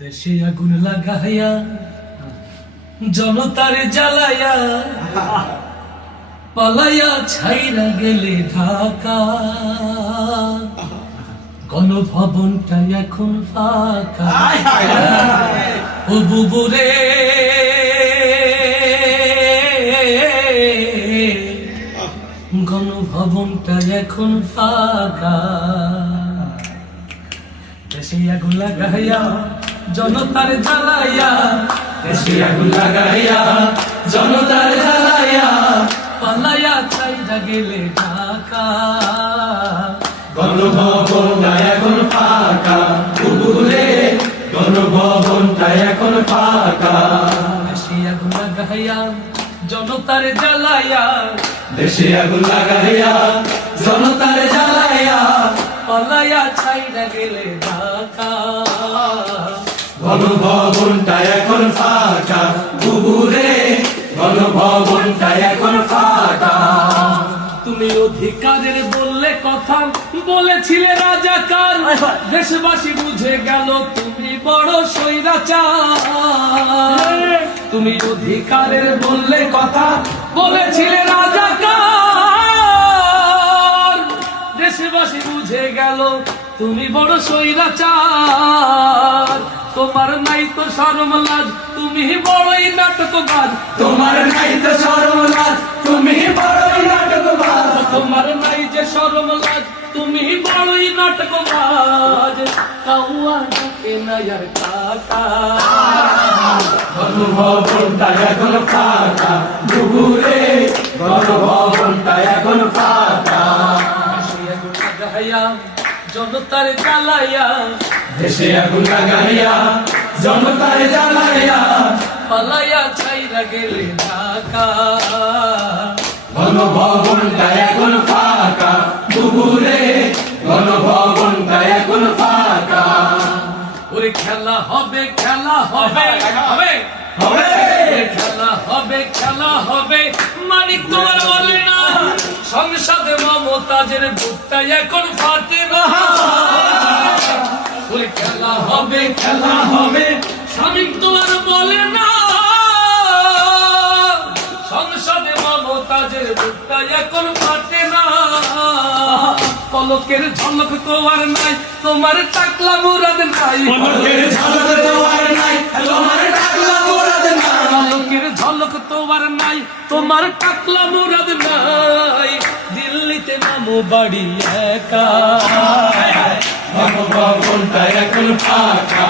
দেশে আগুন লাগাইয়া জনতার জ্বালাইয়া পালাইয়া ছাইরা গেলে ঢাকা, গণভবনটা এখন ফাঁকা। ও বুবুরে গণভবনটা এখন ফাঁকা। দেশে আগুন লাগাইয়া জনতার জ্বালাইয়া, দেশে আগুন লাগাইয়া জনতার জ্বালাইয়া পালাইয়া ছাইরা গেলে ঢাকা, গণভবনটা এখন ফাঁকা। বুবুরে গণভবনটা এখন ফাঁকা। দেশে আগুন লাগাইয়া জনতার জ্বালাইয়া, দেশে আগুন লাগাইয়া জনতার জ্বালাইয়া পালাইয়া ছাইরা গেলে ঢাকা, গণভবনটা এখন ফাঁকা। বুবুরে গণভবনটা এখন ফাঁকা। তুমি অধিকারের বললে কথা বলেছিলে রাজাকার, দেশবাসী বুঝে গেল তুমি বড় স্বৈরাচার। তুমি অধিকারের বললে কথা বলেছিলে রাজাকার, দেশবাসী বুঝে গেল তুমি বড় স্বৈরাচার। তোমার নাই তো শরম লাজ, তুমি বড়ই নাটকবাজ। তোমার নাই তো শরম লাজ, তুমি বড়ই নাটকবাজ। তোমার নাই যে শরম লাজ, তুমি বড়ই নাটকবাজ। কাউয়া ডাকে না আর কাকা, গণভবনটা এখন ফাঁকা। বুবুরে গণভবনটা এখন ফাঁকা। দেশে আগুন লাগাইয়া জনতার জ্বালাইয়া, দেশে আগুন লাগাইয়া জনতার জ্বালাইয়া পালাইয়া ছাইরা গেলে ঢাকা, গণভবনটা এখন ফাঁকা। বুবুরে গণভবনটা এখন ফাঁকা। ওরে খেলা হবে, খেলা হবে, হবে হবে খেলা হবে, খেলা হবে। মানিক তোমার বলে না, সংসদে মমতাজের বুকটা এখন ফাটে না। ওরে খেলা হবে, খেলা হবে। স্বামী তোমার বলে না, সংসদে মমতাজের বুকটা এখন ফাটে না। পলকের ঝলক তোমার নাই, তোমার টাকলা মুরাদ নাই। পলকের ঝলক তোমার নাই, তোমার টাকলা মুরাদ নাই। পলকের ঝলক তোমার নাই, তোমার টাকলা মুরাদ নাই। দিল্লিতে মামু বাড়ি একা, গণভবনটা এখন ফাঁকা।